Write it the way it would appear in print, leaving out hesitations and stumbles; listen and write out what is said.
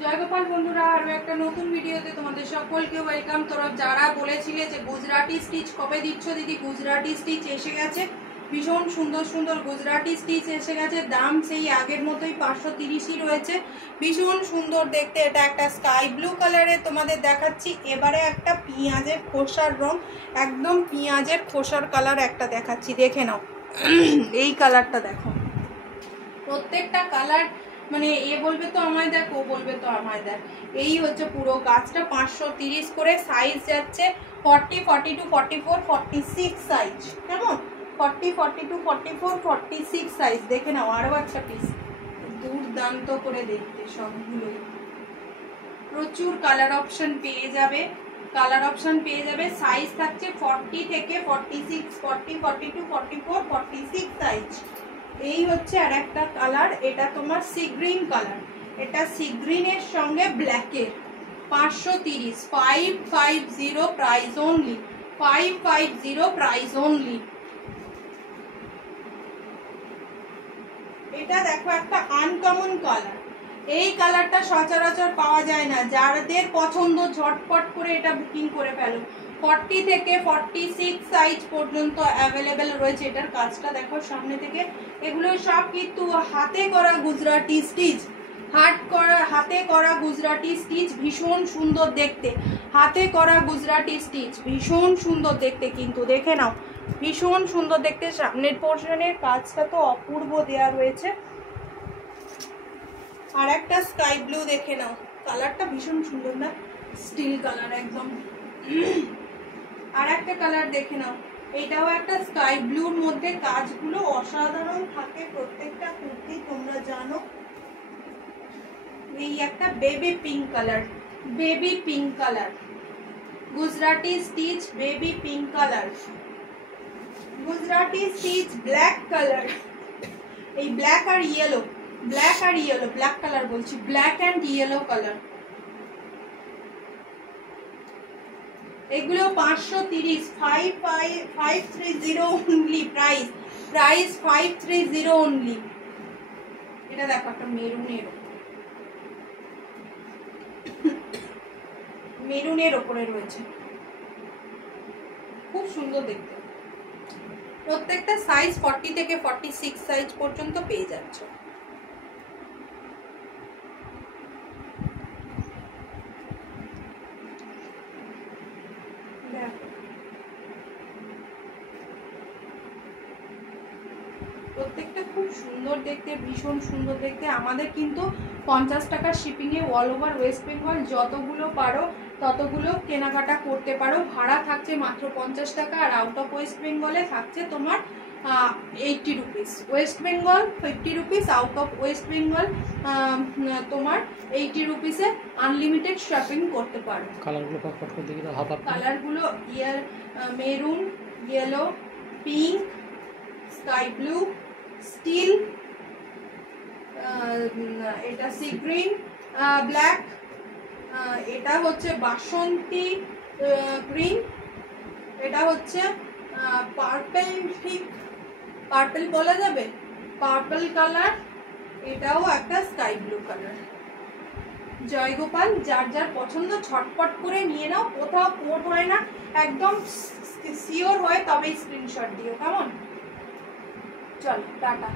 জয়গোপাল বন্ধুরা, আরো একটা নতুন ভিডিওতে তোমাদের সকলকে ওয়েলকাম। তোরা যারা বলেছিলে যে গুজরাটি স্টিচ কবে দিচ্ছ দিদি, গুজরাটি স্টিচ এসে গেছে। ভীষণ সুন্দর সুন্দর গুজরাটি স্টিচ এসে গেছে। দাম সেই আগের মতোই 530ই রয়েছে। ভীষণ সুন্দর দেখতে। এটা একটা স্কাই ব্লু কালারে তোমাদের দেখাচ্ছি। এবারে একটা পেঁয়াজের খোসার রং, একদম পেঁয়াজের খোসার কালার একটা দেখাচ্ছি, দেখে নাও। এই কালারটা দেখো, প্রত্যেকটা কালার মানে এ বলবে তো আমায় দেখ, ও বলবে তো আমায় দেখ। এই হচ্ছে পুরো গাছটা। 530 করে সাইজ যাচ্ছে। 40, 42, 44, 46 সাইজ। কেমন? 40, 42, 44, 46 সাইজ। দেখে নাও আরো একটা পিস। দুর্দান্ত করে দেখতে সবগুলোই। প্রচুর কালার অপশন পেয়ে যাবে, কালার অপশন পেয়ে যাবে। সাইজ থাকছে 40 থেকে 46, 40, 42, 44, 46 সাইজ। এই হচ্ছে আর একটা কালার, এটা তোমার সি গ্রিন কালার। এটা সি গ্রিনের সঙ্গে ব্ল্যাকের। 530, 550 প্রাইস অনলি, 550 প্রাইস অনলি। এটা দেখো একটা আনকমন কালার। এই কালারটা সচরাচর পাওয়া যায় না। যাদের পছন্দ ঝটপট করে এটা বুকিং করে ফেলো। 40 থেকে 46 সাইজ পর্যন্ত অ্যাভেলেবেল রয়েছে। এটার কাজটা দেখো সামনে থেকে। এগুলো সব কিন্তু হাতে করা গুজরাটি স্টিচ, হাতে করা গুজরাটি স্টিচ। ভীষণ সুন্দর দেখতে, হাতে করা গুজরাটি স্টিচ ভীষণ সুন্দর দেখতে কিন্তু, দেখে নাও ভীষণ সুন্দর দেখতে। সামনের পোর্শনের কাজটা তো অপূর্ব দেয়া রয়েছে। আর একটা স্কাই ব্লু দেখে নাও, কালারটা ভীষণ সুন্দর না, স্টিল কালার একদম। আর একটা কালার দেখে নাও, এটাও একটা স্কাই ব্লুর মধ্যে। কাজগুলো অসাধারণ থাকে প্রত্যেকটা কুর্তি, তোমরা জানো। এই একটা baby pink colour, baby pink colour Gujarati stitch, baby pink colour Gujarati stitch, black colour. এই ব্ল্যাক আর ইয়েলো, ব্ল্যাক আর ইয়েলো, ব্ল্যাক কালার বলছি, ব্ল্যাক অ্যান্ড ইয়েলো কালার। এগুলো 530, 530 অনলি প্রাইস, প্রাইস 530 অনলি। এটা দেখো একটা মেরুনের, মেরুনের ওপরে রয়েছে, খুব সুন্দর দেখতে। প্রত্যেকটা সাইজ 40 থেকে 46 সাইজ পর্যন্ত পেয়ে যাচ্ছ। প্রত্যেকটা খুব সুন্দর দেখতে, ভীষণ সুন্দর দেখতে। আমাদের কিন্তু 50 টাকা শিপিংয়ে অল ওভার ওয়েস্ট বেঙ্গল যতগুলো পারো ততগুলো কেনাকাটা করতে পারো। ভাড়া থাকছে মাত্র 50 টাকা। আর আউট অফ ওয়েস্ট বেঙ্গলে থাকছে তোমার 80 rupees. West Bengal 50 rupees, out of West Bengal তোমার 80 রুপিসে আনলিমিটেড শপিং করতে পারো। কালারগুলো ফটফট করে দেখি দাও। কালারগুলো maroon, yellow, pink, sky blue, steel, এটা সি গ্রিন, ব্ল্যাক, এটা হচ্ছে বাসন্তী গ্রিন, এটা হচ্ছে পার্পল, ঠিক পার্পল বলা যাবে, পার্পল কালার। এটাও একটা স্কাই ব্লু কালার। জয়গোপাল, যার যার পছন্দ ছটপট করে নিয়ে নাও। কোথাও পোর্ট হয় না, একদম শিওর হয় তবেই স্ক্রিনশট দিও। কেমন? চলো টাটা।